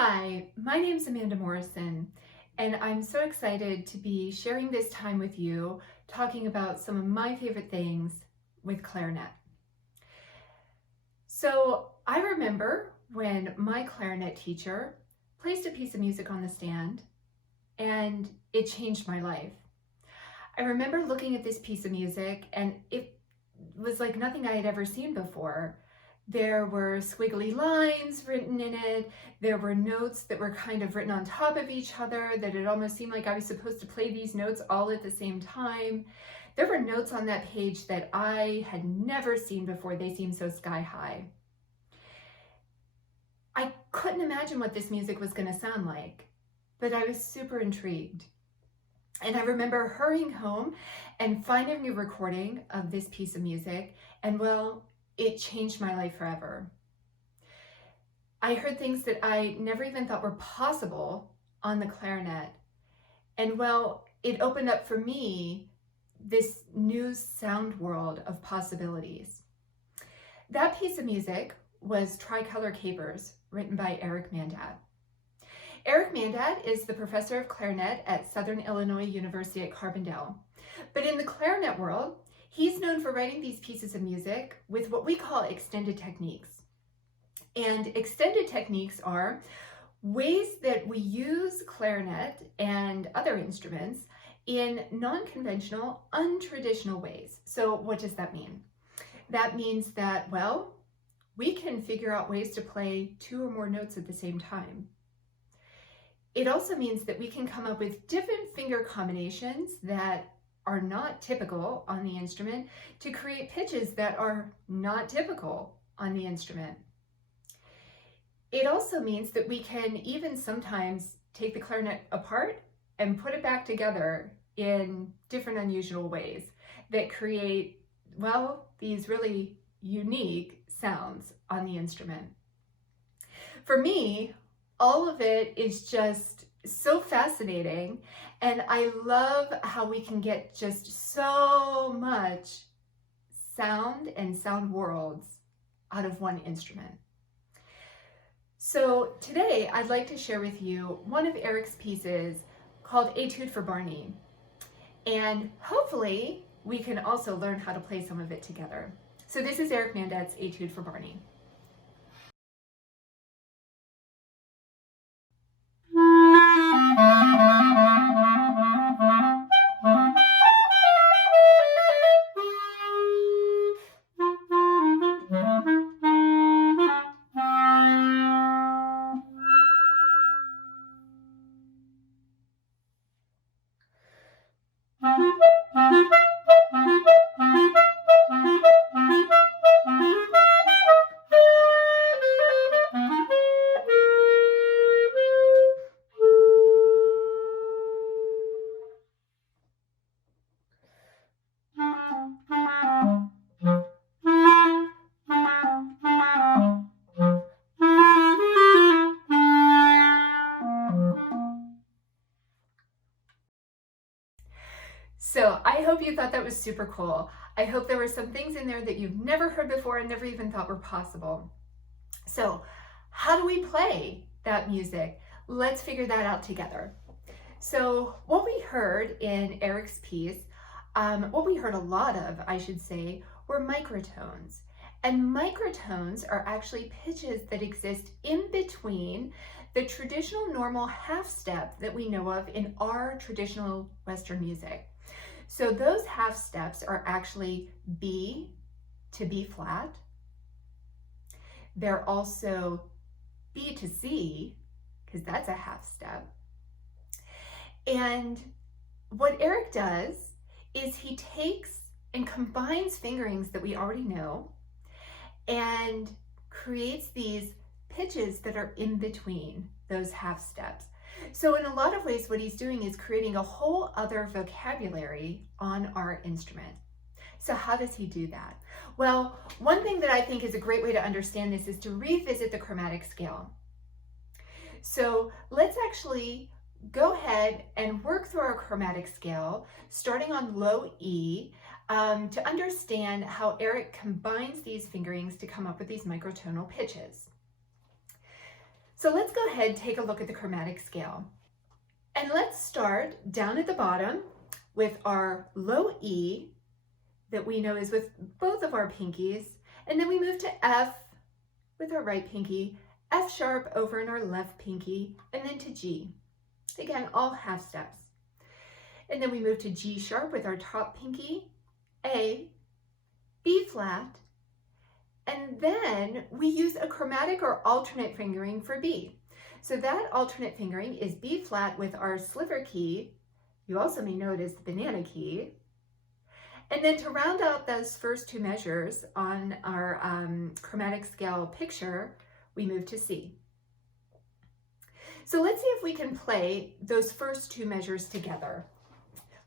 Hi, my name's Amanda Morrison, and I'm so excited to be sharing this time with you, talking about some of my favorite things with clarinet. So I remember when my clarinet teacher placed a piece of music on the stand, and it changed my life. I remember looking at this piece of music, and it was like nothing I had ever seen before. There were squiggly lines written in it. There were notes that were kind of written on top of each other, that it almost seemed like I was supposed to play these notes all at the same time. There were notes on that page that I had never seen before. They seemed so sky high. I couldn't imagine what this music was going to sound like, but I was super intrigued. And I remember hurrying home and finding a recording of this piece of music, and well, it changed my life forever. I heard things that I never even thought were possible on the clarinet. And well, it opened up for me this new sound world of possibilities. That piece of music was Tricolor Capers, written by Eric Mandat. Eric Mandat is the professor of clarinet at Southern Illinois University at Carbondale. But in the clarinet world, he's known for writing these pieces of music with what we call extended techniques. And extended techniques are ways that we use clarinet and other instruments in non-conventional, untraditional ways. So what does that mean? That means that, well, we can figure out ways to play two or more notes at the same time. It also means that we can come up with different finger combinations that are not typical on the instrument to create pitches that are not typical on the instrument. It also means that we can even sometimes take the clarinet apart and put it back together in different unusual ways that create, well, these really unique sounds on the instrument. For me, all of it is just so fascinating, and I love how we can get just so much sound and sound worlds out of one instrument. So today I'd like to share with you one of Eric's pieces called Etude for Barnie, and hopefully we can also learn how to play some of it together. So this is Eric Mandat's Etude for Barnie. So I hope you thought that was super cool. I hope there were some things in there that you've never heard before and never even thought were possible. So how do we play that music? Let's figure that out together. So what we heard in Eric's piece, what we heard a lot of, I should say, were microtones. And microtones are actually pitches that exist in between the traditional normal half step that we know of in our traditional Western music. So those half steps are actually B to B flat. They're also B to C, because that's a half step. And what Eric does is he takes and combines fingerings that we already know and creates these pitches that are in between those half steps. So in a lot of ways, what he's doing is creating a whole other vocabulary on our instrument. So how does he do that? Well, one thing that I think is a great way to understand this is to revisit the chromatic scale. So let's actually go ahead and work through our chromatic scale, starting on low E, to understand how Eric combines these fingerings to come up with these microtonal pitches. So let's go ahead and take a look at the chromatic scale. And let's start down at the bottom with our low E that we know is with both of our pinkies. And then we move to F with our right pinky, F sharp over in our left pinky, and then to G. Again, all half steps. And then we move to G sharp with our top pinky, A, B flat, and then we use a chromatic or alternate fingering for B. So that alternate fingering is B flat with our sliver key. You also may know it as the banana key. And then to round out those first two measures on our chromatic scale picture, we move to C. So let's see if we can play those first two measures together.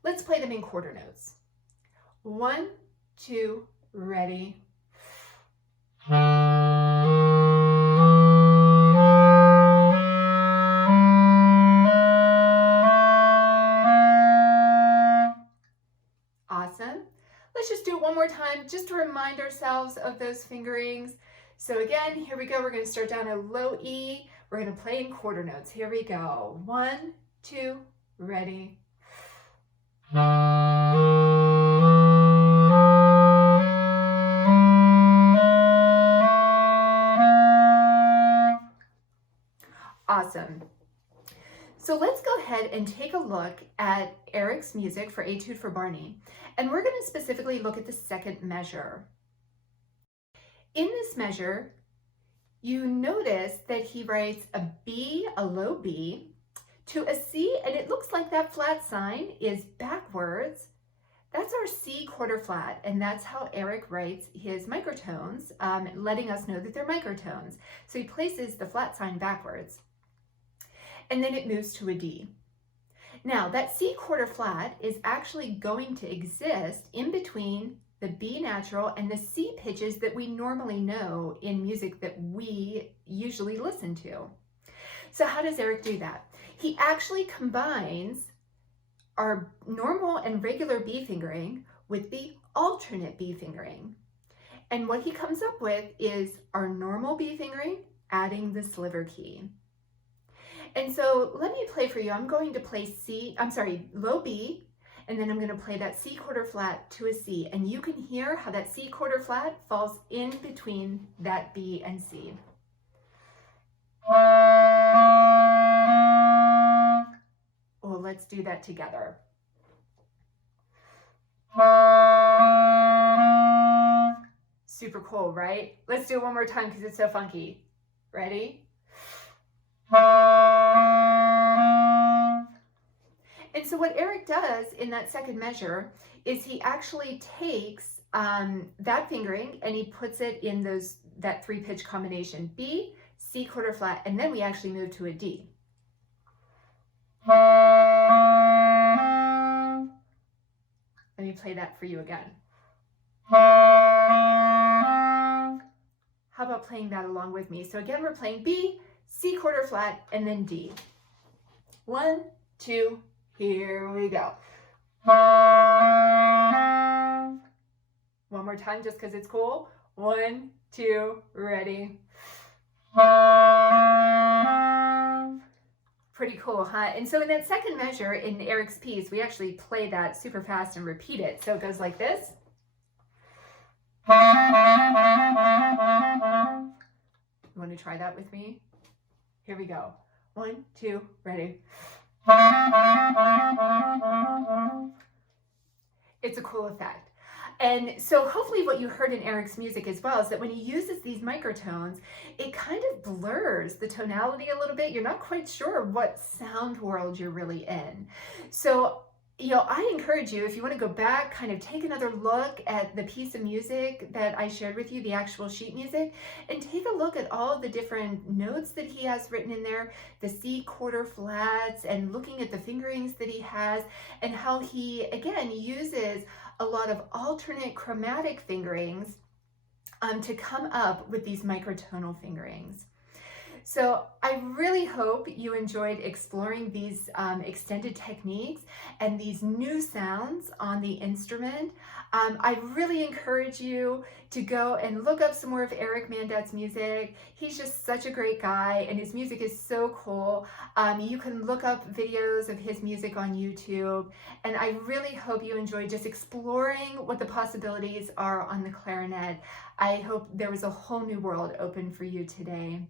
Let's play them in quarter notes. 1, 2, ready. Awesome. Let's just do it one more time just to remind ourselves of those fingerings. So again, here we go. We're going to start down a low E. We're going to play in quarter notes. Here we go. 1, 2, ready. Awesome. So let's go ahead and take a look at Eric's music for Etude for Barnie. And we're going to specifically look at the second measure. In this measure, you notice that he writes a B, a low B, to a C, and it looks like that flat sign is backwards. That's our C quarter flat, and that's how Eric writes his microtones, letting us know that they're microtones. So he places the flat sign backwards, and then it moves to a D. Now, that C quarter flat is actually going to exist in between the B natural and the C pitches that we normally know in music that we usually listen to. So how does Eric do that? He actually combines our normal and regular B fingering with the alternate B fingering. And what he comes up with is our normal B fingering adding the sliver key. And so let me play for you. I'm going to play low B, and then I'm going to play that C quarter flat to a C. And you can hear how that C quarter flat falls in between that B and C. Well, let's do that together. Super cool, right? Let's do it one more time because it's so funky. Ready? And so what Eric does in that second measure is he actually takes that fingering and he puts it in that 3-pitch combination, B, C quarter flat, and then we actually move to a D. Let me play that for you again. How about playing that along with me? So again, we're playing B, C quarter flat, and then D. 1, 2, here we go. One more time just because it's cool. 1, 2, ready. Pretty cool, huh? And so in that second measure in Eric's piece, we actually play that super fast and repeat it. So it goes like this. You want to try that with me? Here we go. 1, 2, ready. It's a cool effect. And so hopefully what you heard in Eric's music as well is that when he uses these microtones, it kind of blurs the tonality a little bit. You're not quite sure what sound world you're really in. So, I encourage you, if you want to go back, kind of take another look at the piece of music that I shared with you, the actual sheet music, and take a look at all the different notes that he has written in there, the C quarter flats, and looking at the fingerings that he has, and how he, again, uses a lot of alternate chromatic fingerings to come up with these microtonal fingerings. So I really hope you enjoyed exploring these extended techniques and these new sounds on the instrument. I really encourage you to go and look up some more of Eric Mandat's music. He's just such a great guy and his music is so cool. You can look up videos of his music on YouTube, and I really hope you enjoyed just exploring what the possibilities are on the clarinet. I hope there was a whole new world open for you today.